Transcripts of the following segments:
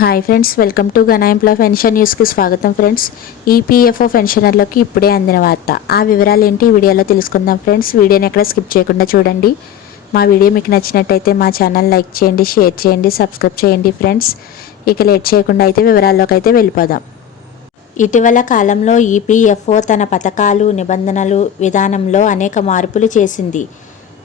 Hi friends welcome to గనాయింప్లా pension న్యూస్కి స్వాగతం ఫ్రెండ్స్ ఈపీఎఫ్ఓ పెన్షనర్లకు ఇప్పుడే అందిన వార్త. ఆ వివరాలు ఏంటి ఈ వీడియోలో తెలుసుకుందాం ఫ్రెండ్స్ వీడియోని ఎక్కడ స్కిప్ చేయకుండా చూడండి. మా వీడియో మీకు నచ్చినట్టయితే మా ఛానల్ లైక్ చేయండి షేర్ చేయండి సబ్స్క్రైబ్ చేయండి ఫ్రెండ్స్ ఇక లేట్ చేయకుండా అయితే వివరాల్లోకి అయితే వెళ్ళిపోదాం. ఇటీవల కాలంలో ఈపీఎఫ్ఓ తన పథకాలు నిబంధనలు విధానంలో అనేక మార్పులు చేసింది.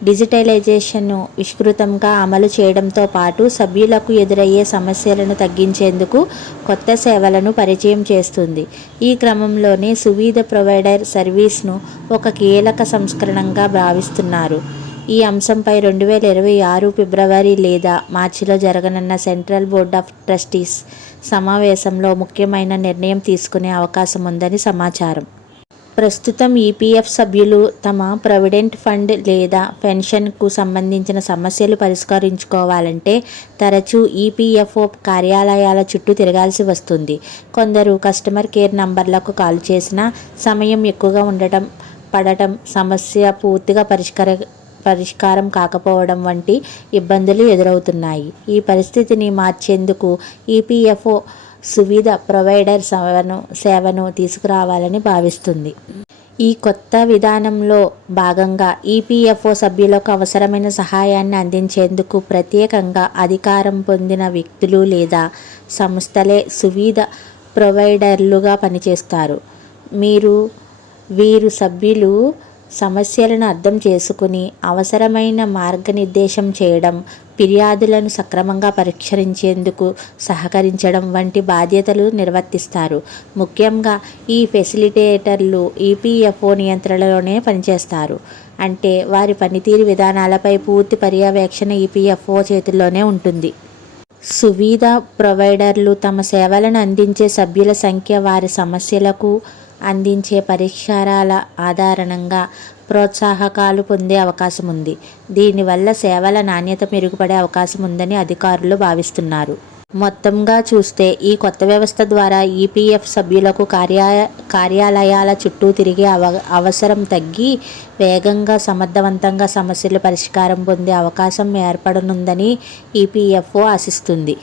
డిజిటలైజేషన్ను విస్తృతంగా అమలు చేయడంతో పాటు సభ్యులకు ఎదురయ్యే సమస్యలను తగ్గించేందుకు కొత్త సేవలను పరిచయం చేస్తుంది. ఈ క్రమంలోనే సువిధ ప్రొవైడర్ సర్వీస్ను ఒక కీలక సంస్కరణగా భావిస్తున్నారు. ఈ అంశంపై రెండు వేల ఇరవై ఆరు ఫిబ్రవరి లేదా మార్చిలో జరగనున్న సెంట్రల్ బోర్డ్ ఆఫ్ ట్రస్టీస్ సమావేశంలో ముఖ్యమైన నిర్ణయం తీసుకునే అవకాశం ఉందని సమాచారం. ప్రస్తుతం ఈపీఎఫ్ సభ్యులు తమ ప్రొవిడెంట్ ఫండ్ లేదా పెన్షన్కు సంబంధించిన సమస్యలు పరిష్కరించుకోవాలంటే తరచూ ఈపీఎఫ్ఓ కార్యాలయాల చుట్టూ తిరగాల్సి వస్తుంది. కొందరు కస్టమర్ కేర్ నంబర్లకు కాల్ చేసినా సమయం ఎక్కువగా ఉండటం పడటం సమస్య పూర్తిగా పరిష్కర పరిష్కారం కాకపోవడం వంటి ఇబ్బందులు ఎదురవుతున్నాయి. ఈ పరిస్థితిని మార్చేందుకు ఈపీఎఫ్ఓ సువిధ ప్రొవైడర్ సేవను సేవను తీసుకురావాలని భావిస్తుంది. ఈ కొత్త విధానంలో భాగంగా ఈపీఎఫ్ఓ సభ్యులకు అవసరమైన సహాయాన్ని అందించేందుకు ప్రత్యేకంగా అధికారం పొందిన వ్యక్తులు లేదా సంస్థలే సువిధ ప్రొవైడర్లుగా పనిచేస్తారు. మీరు వీరు సభ్యులు సమస్యలను అర్థం చేసుకుని అవసరమైన మార్గనిర్దేశం చేయడం ఫిర్యాదులను సక్రమంగా పరిష్కరించేందుకు సహకరించడం వంటి బాధ్యతలు నిర్వర్తిస్తారు. ముఖ్యంగా ఈ ఫెసిలిటేటర్లు ఈపీఎఫ్ఓ నియంత్రణలోనే పనిచేస్తారు. అంటే వారి పనితీరు విధానాలపై పూర్తి పర్యవేక్షణ ఈపీఎఫ్ఓ చేతుల్లోనే ఉంటుంది. సువిధ ప్రొవైడర్లు తమ సేవలను అందించే సభ్యుల సంఖ్య వారి సమస్యలకు అందించే పరిష్కారాల ఆధారంగా ప్రోత్సాహకాలు పొందే అవకాశం ఉంది దీనివల్ల సేవల నాణ్యత మెరుగుపడే అవకాశం ఉందని అధికారులు భావిస్తున్నారు. మొత్తంగా చూస్తే ఈ కొత్త వ్యవస్థ ద్వారా ఈపీఎఫ్ సభ్యులకు కార్యా కార్యాలయాల చుట్టూ తిరిగే అవ అవసరం తగ్గి వేగంగా సమర్థవంతంగా సమస్యలు పరిష్కారం పొందే అవకాశం ఏర్పడనుందని ఈపీఎఫ్ఓ ఆశిస్తుంది.